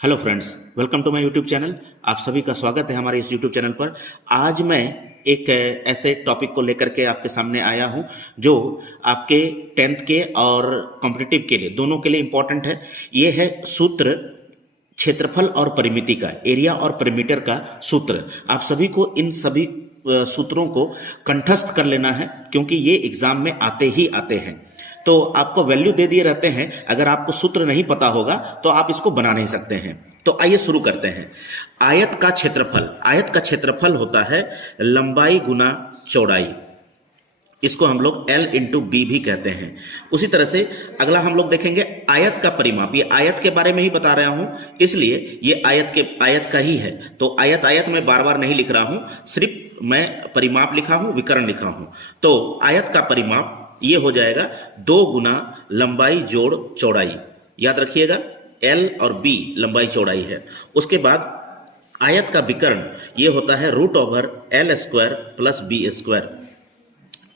Hello friends, welcome to my YouTube channel. आप सभी का स्वागत है हमारे इस यूट्यूब चैनल पर। आज मैं एक ऐसे टॉपिक को लेकर के आपके सामने आया हूं जो आपके टेंथ के और कॉम्पिटिटिव के लिए दोनों के लिए इम्पोर्टेंट है। ये है सूत्र क्षेत्रफल और परिमिति का, एरिया और परिमीटर का सूत्र। आप सभी को इन सभी सूत्रों को कंठस्थ कर लेना है क्योंकि ये एग्जाम में आते ही आते हैं। तो आपको वैल्यू दे दिए रहते हैं, अगर आपको सूत्र नहीं पता होगा तो आप इसको बना नहीं सकते हैं। तो आइए शुरू करते हैं। आयत का क्षेत्रफल, आयत का क्षेत्रफल होता है लंबाई गुना चौड़ाई। इसको हम लोग L इंटू बी भी कहते हैं। उसी तरह से अगला हम लोग देखेंगे आयत का परिमाप। ये आयत के बारे में ही बता रहा हूं, इसलिए ये आयत का ही है। तो आयत आयत मैं बार बार नहीं लिख रहा हूं, सिर्फ मैं परिमाप लिखा हूं, विकर्ण लिखा हूं। तो आयत का परिमाप ये हो जाएगा 2 गुना लंबाई जोड़ चौड़ाई। याद रखिएगा, L और B लंबाई चौड़ाई है। उसके बाद आयत का विकर्ण ये होता है √L² प्लस B²।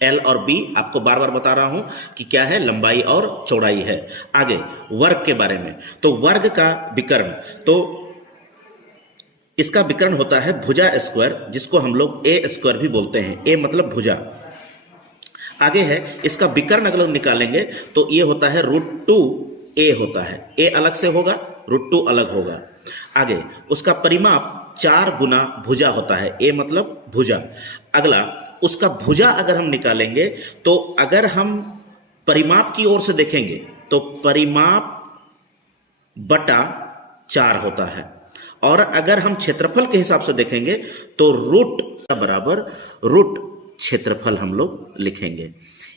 L और B आपको बार बार बता रहा हूं कि क्या है, लंबाई और चौड़ाई है। आगे वर्ग के बारे में, तो वर्ग का विकर्ण, तो इसका विकर्ण होता है भुजा स्क्वायर, जिसको हम लोग A² भी बोलते हैं। A मतलब भुजा। आगे है इसका विकर्ण अगर निकालेंगे तो ये होता है √2a होता है। A अलग से होगा, √2 अलग होगा। आगे उसका परिमाप 4 गुना भुजा होता है। A मतलब भुजा। अगला उसका भुजा अगर हम निकालेंगे तो अगर हम परिमाप की ओर से देखेंगे तो परिमाप बटा 4 होता है। और अगर हम क्षेत्रफल के हिसाब से देखेंगे तो रूट बराबर रूट क्षेत्रफल हम लोग लिखेंगे।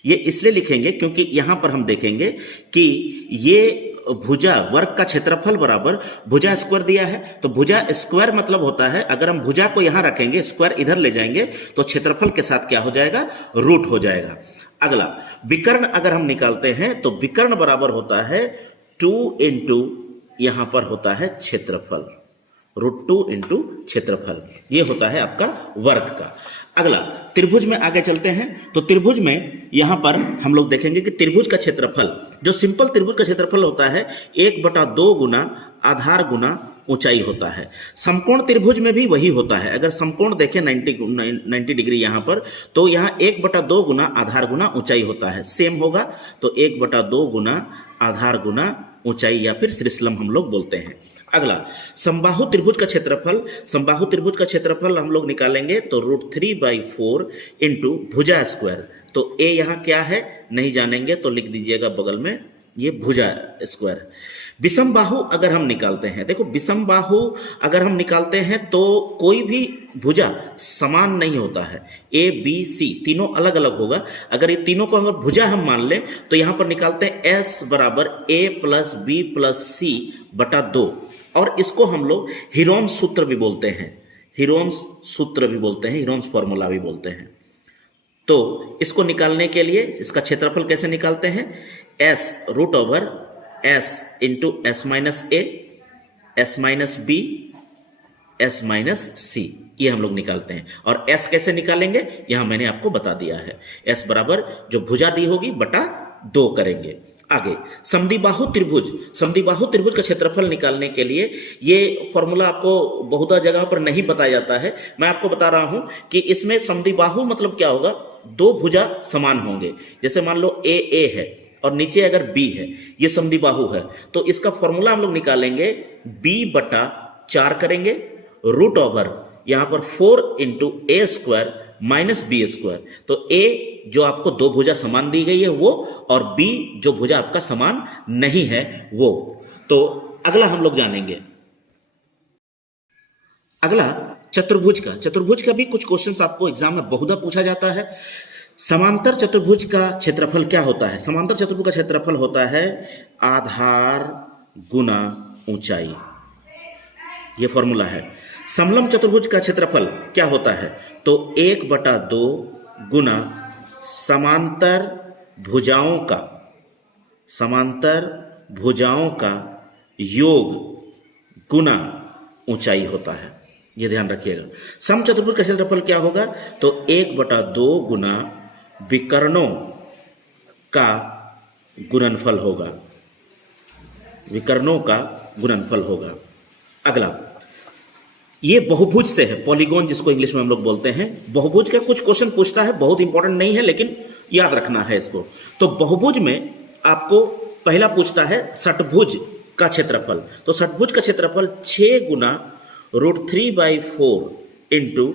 ये इसलिए लिखेंगे क्योंकि यहां पर हम देखेंगे कि ये भुजा वर्ग का क्षेत्रफल बराबर भुजा स्क्वायर दिया है। तो भुजा स्क्वायर मतलब होता है, अगर हम भुजा को यहां रखेंगे, स्क्वायर इधर ले जाएंगे तो क्षेत्रफल के साथ क्या हो जाएगा, रूट हो जाएगा। अगला विकर्ण अगर हम निकालते हैं तो विकर्ण बराबर होता है 2 इंटू यहां पर होता है क्षेत्रफल, √2 इंटू क्षेत्रफल। ये होता है आपका वर्ग का। अगला त्रिभुज में आगे चलते हैं। तो त्रिभुज में यहां पर हम लोग देखेंगे कि त्रिभुज का क्षेत्रफल, जो सिंपल त्रिभुज का क्षेत्रफल होता है 1/2 गुना आधार गुना ऊंचाई होता है। समकोण त्रिभुज में भी वही होता है। अगर समकोण देखें 90 डिग्री यहां पर, तो यहां 1/2 गुना आधार गुना ऊंचाई होता है। सेम होगा, तो 1/2 गुना आधार गुना ऊंचाई या फिर श्रिशलम हम लोग बोलते हैं। अगला समबाहु त्रिभुज का क्षेत्रफल, समबाहु त्रिभुज का क्षेत्रफल हम लोग निकालेंगे तो √3/4 इंटू भुजा स्क्वायर। तो A यहां क्या है नहीं जानेंगे तो लिख दीजिएगा बगल में, ये भुजा स्क्वायर। विषम बाहु अगर हम निकालते हैं, देखो विषम बाहु अगर हम निकालते हैं तो कोई भी भुजा समान नहीं होता है। A B C तीनों अलग अलग होगा। अगर ये तीनों को अगर भुजा हम मान लें तो यहां पर निकालते हैं S बराबर A plus B plus C बटा 2। और इसको हम लोग हीरोन्स सूत्र भी बोलते हैं, हीरोन्स सूत्र भी बोलते हैं, हीरोन्स फॉर्मूला भी बोलते हैं। तो इसको निकालने के लिए इसका क्षेत्रफल कैसे निकालते हैं, S √S into S minus A, S minus B, S minus C, ये हम लोग निकालते हैं। और S कैसे निकालेंगे यहां मैंने आपको बता दिया है। S बराबर जो भुजा दी होगी बटा 2 करेंगे। आगे समद्विबाहु त्रिभुज, समद्विबाहु त्रिभुज का क्षेत्रफल निकालने के लिए ये फॉर्मूला आपको बहुत जगह पर नहीं बताया जाता है। मैं आपको बता रहा हूं कि इसमें समद्विबाहु मतलब क्या होगा, 2 भुजा समान होंगे। जैसे मान लो A है और नीचे अगर B है, ये समद्विबाहु है, तो इसका फॉर्मूला हम लोग निकालेंगे B/4 करेंगे, √, यहां पर 4 इंटू A² माइनस B²। तो A जो आपको 2 भुजा समान दी गई है वो, और B जो भुजा आपका समान नहीं है वो। तो अगला हम लोग जानेंगे, अगला चतुर्भुज का। चतुर्भुज का भी कुछ क्वेश्चंस आपको एग्जाम में बहुधा पूछा जाता है। समांतर चतुर्भुज का क्षेत्रफल क्या होता है, समांतर चतुर्भुज का क्षेत्रफल होता है आधार गुना ऊंचाई, ये फॉर्मूला है। समलंब चतुर्भुज का क्षेत्रफल क्या होता है, तो 1/2 गुना समांतर भुजाओं का योग गुना ऊंचाई होता है। ये ध्यान रखिएगा। समचतुर्भुज का क्षेत्रफल क्या होगा, तो 1/2 गुना विकर्णों का गुणनफल होगा, विकर्णों का गुणनफल होगा। अगला, ये बहुभुज से है, पॉलीगॉन जिसको इंग्लिश में हम लोग बोलते हैं। बहुभुज का कुछ क्वेश्चन पूछता है, बहुत इंपॉर्टेंट नहीं है लेकिन याद रखना है इसको। तो बहुभुज में आपको पहला पूछता है षटभुज का क्षेत्रफल। तो षटभुज का क्षेत्रफल 6 गुना √3/4 इंटू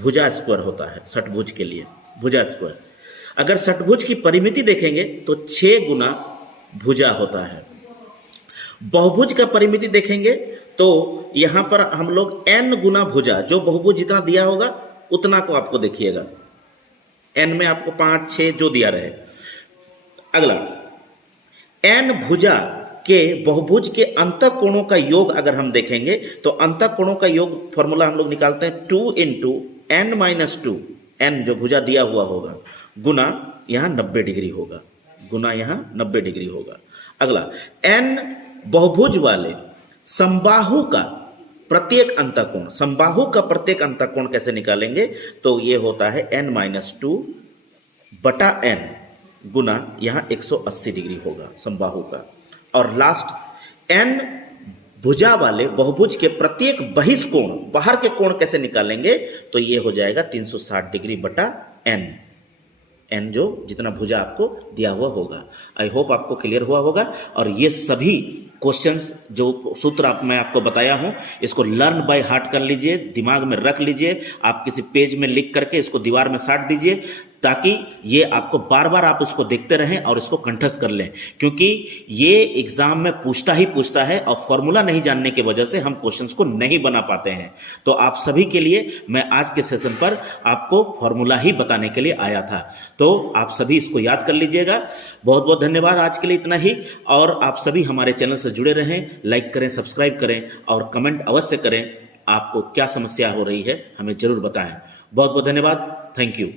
भुजा स्क्वायर होता है षटभुज के लिए, भुजा स्क्वायर। अगर षटभुज की परिमिति देखेंगे तो 6 गुना भुजा होता है। बहुभुज का परिमिति देखेंगे तो यहां पर हम लोग n गुना भुजा, जो बहुभुज जितना दिया होगा उतना को आपको देखिएगा, n में आपको 5, 6 जो दिया रहे। अगला, n भुजा के बहुभुज के अंतःकोणों का योग अगर हम देखेंगे तो अंतःकोणों का योग फॉर्मूला हम लोग निकालते हैं 2 इंटू n-2, n जो भुजा दिया हुआ होगा, गुना यहां 90 डिग्री होगा, गुना यहां 90 डिग्री होगा। अगला, n बहुभुज वाले समबाहु का प्रत्येक अंतःकोण, समबाहु का प्रत्येक अंतःकोण कैसे निकालेंगे? तो ये होता है n-2 बटा n गुना यहां 180 डिग्री होगा समबाहु का। और लास्ट, n भुजा वाले बहुभुज के प्रत्येक बहिष्कोण, बाहर के कोण कैसे निकालेंगे? तो ये हो जाएगा 360 डिग्री बटा n, n जो जितना भुजा आपको दिया हुआ होगा। आई होप आपको क्लियर हुआ होगा। और ये सभी क्वेश्चंस जो सूत्र मैं आपको बताया हूं, इसको लर्न बाय हार्ट कर लीजिए, दिमाग में रख लीजिए, आप किसी पेज में लिख करके इसको दीवार में साट दीजिए, ताकि ये आपको बार बार आप उसको देखते रहें और इसको कंठस्थ कर लें, क्योंकि ये एग्जाम में पूछता ही पूछता है और फॉर्मूला नहीं जानने की वजह से हम क्वेश्चंस को नहीं बना पाते हैं। तो आप सभी के लिए मैं आज के सेशन पर आपको फॉर्मूला ही बताने के लिए आया था, तो आप सभी इसको याद कर लीजिएगा। बहुत बहुत धन्यवाद, आज के लिए इतना ही। और आप सभी हमारे चैनल से जुड़े रहें, लाइक करें, सब्सक्राइब करें और कमेंट अवश्य करें। आपको क्या समस्या हो रही है हमें जरूर बताएं। बहुत बहुत धन्यवाद, थैंक यू।